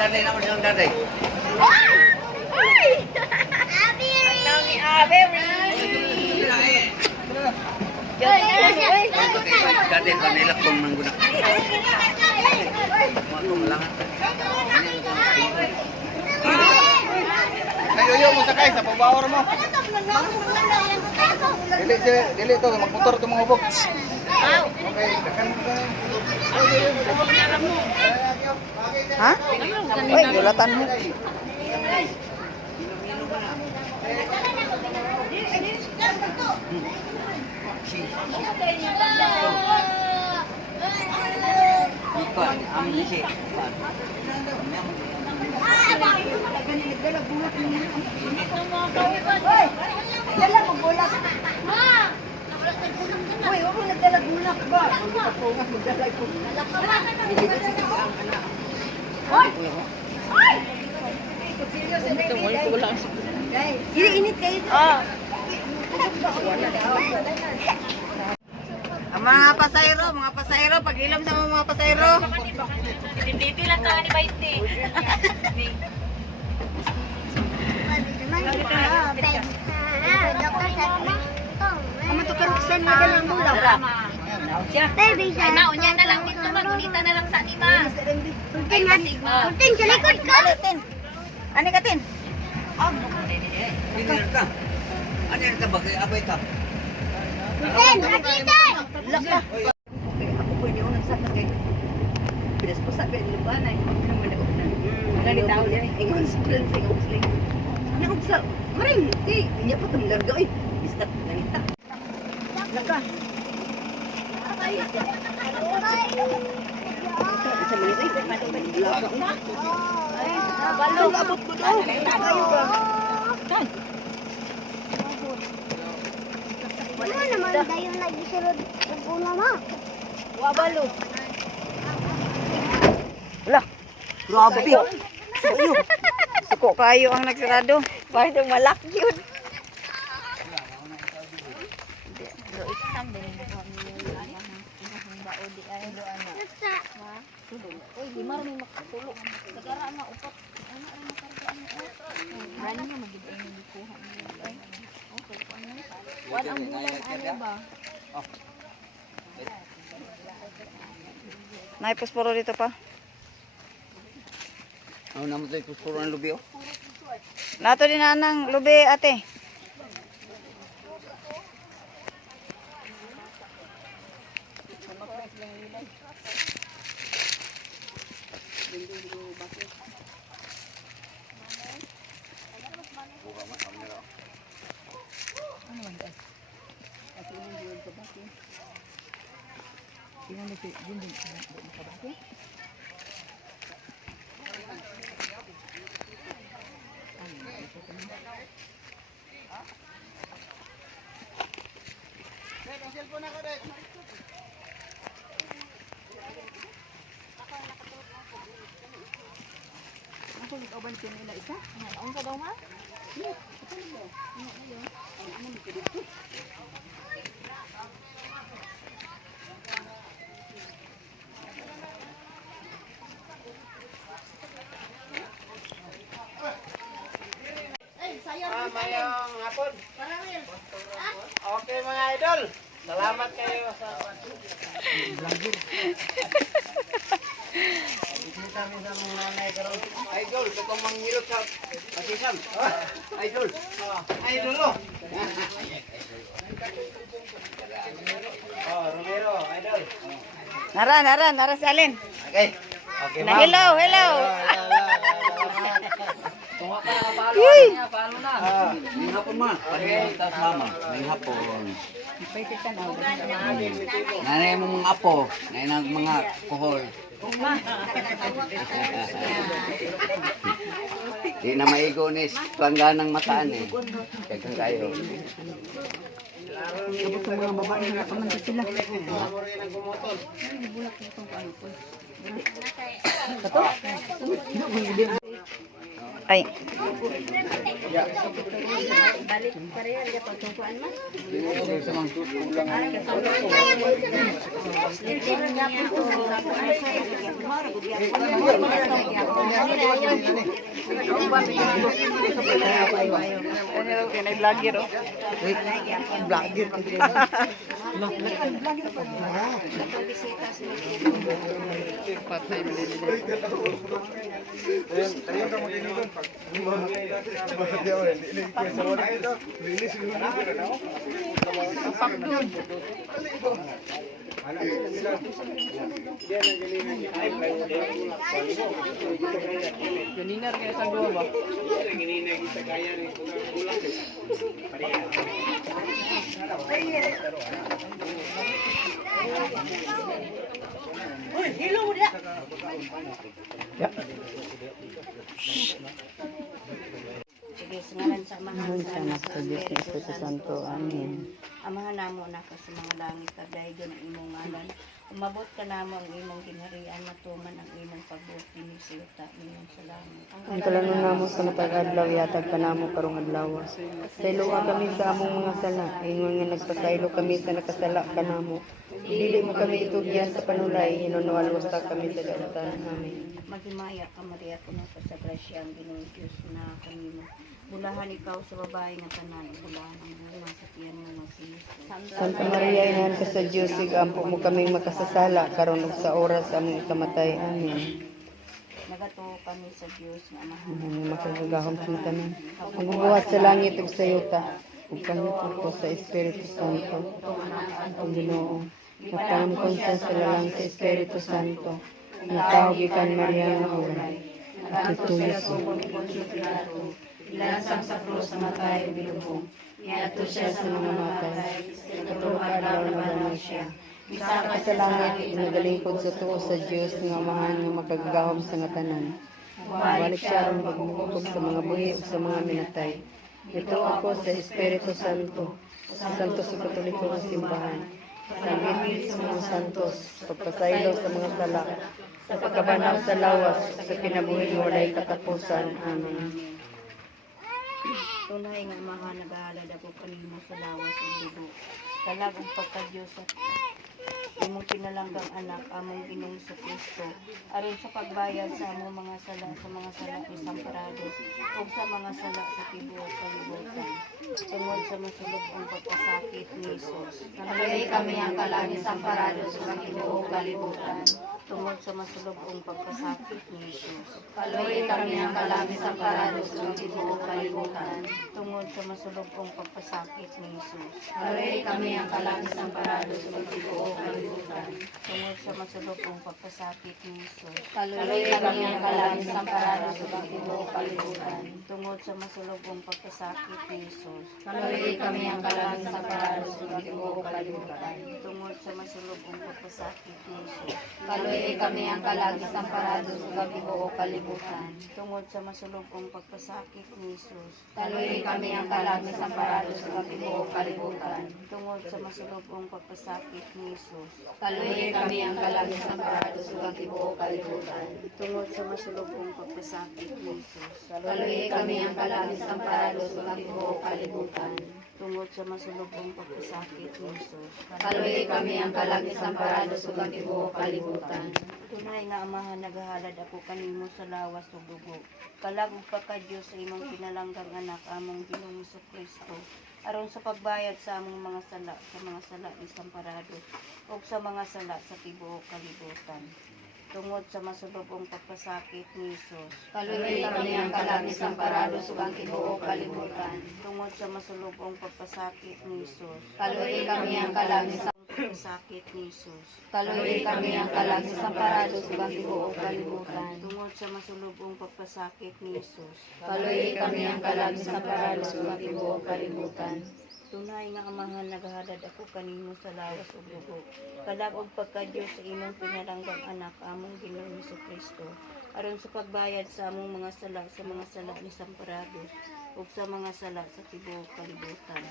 Daday naman siyang daday. Ay! Abi! Daday kanila kung manggunak. Matong lang. Kayo mo sakay sa pabawar mo. Dili to magmotor to mga ubok. Okay, dakan ka. Ha? Uy, gulatan mo. Bukan, amin siya. Uy, huwag mo nagdala-gulak ba? Init kayo. Ang mga pasayro, pag-ilam sa mga pasayro. Titi lang to, ni Baiti. Ay, naunya na lang dito, magunita na lang sa anima. Kunting, sa likod ka. Ano ka, Tin? Pinir ka. Ano yan ka ba? Kaya abay ka. Kunting, nakita. Laka. Ako pwede ako nagsakit kay Pinas po sa kanya ba na nalitaw niya ay ngon siplan sa usling. Naugsa, maring niya pa tong larga oy. Bista nalita. Laka. Sa mga ay laka. Balo abot ko daw. Kayo ba? Wala naman tayo nagbisurod. Una mo. Wabalo. Wala. Grabe. Suyo. Suko kayo ang nagsarado. Bakit yung malak yun? Do exam din mo bao di ay do ana. Oy, di mar may makatulog. Sagara na upat. Ana ra makarga mo. Rani na magid ay nikuha niya. Okay, ano? Wala ang bulan ano ba? Naipusporo dito pa. Ano naman tayo puspuro ng lubi oh? Nato din anang lubi ate. Ako nag-oban ko nila isa. Ang ka daw ma? Mayang hapon. Okay mga idol. Salamat kayo sa vlogger. Kita kami sa mga nanay karon. Idol, ito pang manghirot sa pasisam. Idol. Idol lo. Oh, Romero, idol. Nara si Alin. Okay. Okay, Na hello. May hapon ma. Pagkita sa mama. May hapon. Nanay mo mga apo. Nanay ng mga kuhol. Di na maigonis. Tuwangga ng mataan eh. Kaya kayo. Tapos yung mga babae na napaman sila. Ay. Balik pareha ya pagtukuan ma. Vlogger oh. Vlogger ko dyan. Patay mo din. Galinar kaya sa dua ba? Uy, hello mo dia. Sige, ngalan sa amahan sa anak Sa Diyos na Espiritu Santo. Amen. Amahan namo na ka sa mga langit kagay ang imong ngalan. Umabot ka namo ang imong kinaharian matuman ang imong pagbuti ni silta nimong salamat. Ang kalanon namo sa matag adlaw yatag ka namo karong adlaw. Saylo kami sa among mga sala, ingon nga nagpasaylo kami sa nakasala ka namo. Dili mo kami itugyan sa panulay, hinunuan wasta kami sa dalatan. Amen. Maghimaya ka Maria kuno ka sa grasya ang Ginoong Diyos na kanimo. Bulahan ikaw sa babae nga tanan, bulahan ang bunga sa tiyan mo si Jesus. Santa Maria, inahan ka sa Diyos, sigampo mo kaming makasasala, karon ug sa oras sa among ikamatay. Amen. Nagatuo kami sa Diyos nga amahan. Ang makagagahom sa tanan. Ang bubuhat sa langit ug sa yuta, ug pangitod ko sa Espiritu Santo. Ang Ginoo, natamkon sa lalang sa Espiritu Santo. Natawag ikan Maria nga ulay. Natutuyos ko. Ilasang sa krus na matay bilubong. Iato siya sa mga matay. Katulog adlaw na banal siya. Bisaka sa langit, nagalingkod sa tuo sa Diyos nga amahan nga makagagahom sa nga tanan. Balik siya ang pagmukog sa mga buhi ug sa mga minatay. Ito ako sa Espiritu Santo, sa Santo sa Katoliko nga simbahan, sa gitid sa mga santos, pagpasaylo sa mga sala, sa pagkabanaw sa lawas, sa kinabuhi nga walay katapusan. Amen. Tunay nga mga nagahalad ako kanimo sa lawas ug dugo. Kalag ang pagka-Diyos at imong pinalanggang anak among Ginoong Kristo aron sa pagbayad sa among mga sala ni Samparados ug sa mga sala sa tibuok kalibutan tungod sa masulog ang pagkasakit ni Jesus. Kalay kami ang kalani Samparados ug ang tibuok kalibutan tungod sa masulog ang pagkasakit ni Jesus. Kalay kami ang kalani Samparados ug ang tibuok kalibutan tungod sa masulog ang pagkasakit ni Jesus. Kalay kami ang kalani Samparados ug ang tibuok kalibutan tungod sa masulubong pagkasakit ni Jesus. Kaluloy kami ang kalangit sa parados sa tibuok kalibutan tungod sa masulubong pagkasakit ni Jesus. Kaluloy kami ang kalangit sa parados sa tibuok kalibutan tungod sa masulubong pagkasakit ni Jesus. Kaluloy kami ang kalangit sa parados sa tibuok kalibutan tungod sa masulubong pagkasakit ni Jesus. Kaluloy kami ang kalangit sa parados sa tibuok kalibutan tungod sa masulubong pagkasakit ni Jesus. Kaluoy kami ang kalangit sa parados ug ang tibuok kalibutan tungod sa masulubong pagkasakit ni Jesus. Kaluoy kami ang kalangit sa parados ug ang tibuok kalibutan tungod sa masulubong pagkasakit ni Jesus. Kaluoy kami ang kalangit sa parados ug ang tibuok kalibutan. Tunay nga amahan nagahalad ako kanimo sa lawas ug dugo. Kalag ug pagka-Dios sa imong pinalanggang anak among Ginoong Kristo aron sa pagbayad sa among mga sala ni Samparados ug sa mga sala sa tibuok kalibutan tungod sa masulubong pagkasakit ni Jesus. Kaluoy kami ang kalangit sa parados ug ang tibuok kalibutan tungod sa masulubong pagkasakit ni Jesus. Kaluoy kami ang kalangit sa pagkasakit ni Jesus. Kaluoy kami ang kalangit sa parados ug ang tibuok kalibutan tungod sa masulubong pagkasakit ni Jesus. Kaluoy kami ang kalangit sa parados ug ang tibuok kalibutan. Tunay nga amahan nagahalad ako kanimo sa lawas ug dugo. Kalag og pagka-Dios sa imong pinalanggang anak among Ginoong Kristo aron sa pagbayad sa among mga sala ni Samparados ug sa mga sala sa tibuok kalibutan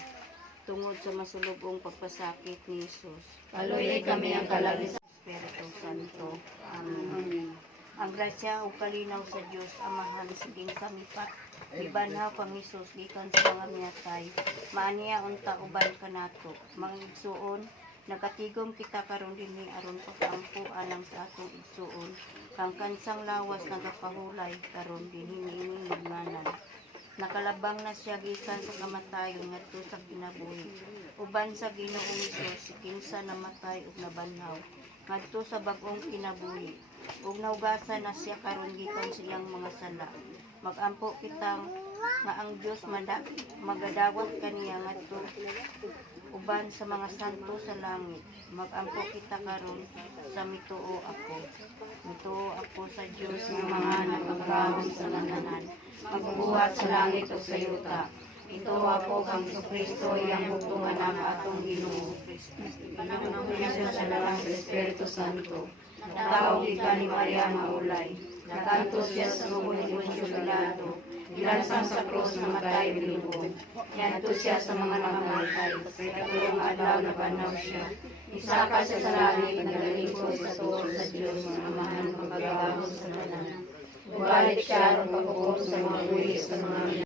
tungod sa masulubong pagpasakit ni Jesus. Kaluoy kami ang kalangit sa Espiritu Santo. Amen. Ang grasya ug kalinaw sa Dios Amahan siging samipat ibanhaw kang Hesus gikan sa mga miyatay maaniya unta uban kanato mga igsuon Nagatigom kita karon dinhi aron pagkampuan ang sa atong igsuon. Kang kansang lawas nagapahulay karon dinhi niining lubnganan. Nakalabang na siya gikan sa kamatayon ngadto sa kinabuhi. Uban sa Ginoong Hesus kinsa namatay ug nabanhaw ngadto sa bag-ong kinabuhi. Ug naugasan na siya karon gikan sa iyang mga sala. Magampo kitang nga ang Dios magadawat kaniya ngadto uban sa mga santo sa langit. Magampo kita karon sa mituo ako. Mituo ako sa Dios ng mga nagagahom sa tanan. Magbuhat sa langit o sa yuta. Ito ako kang Kristo iyang bugtong anak atong Ginoo Kristo. Pinangunahan sa lalang sa Espiritu Santo. Natawag ka ni Maria maulay. Nakanto siya sa lubo ni Poncio Pilato. Ilansang sa krus na matay bilubog. Yanto siya sa mga namamatay. Katulong adlaw na banaw siya. Isaka siya sa langit, nagalingkod sa tuwa sa Diyos, amahan magagahos sa tanan. Bumalik siya ang pagkukum sa mga buwis sa mga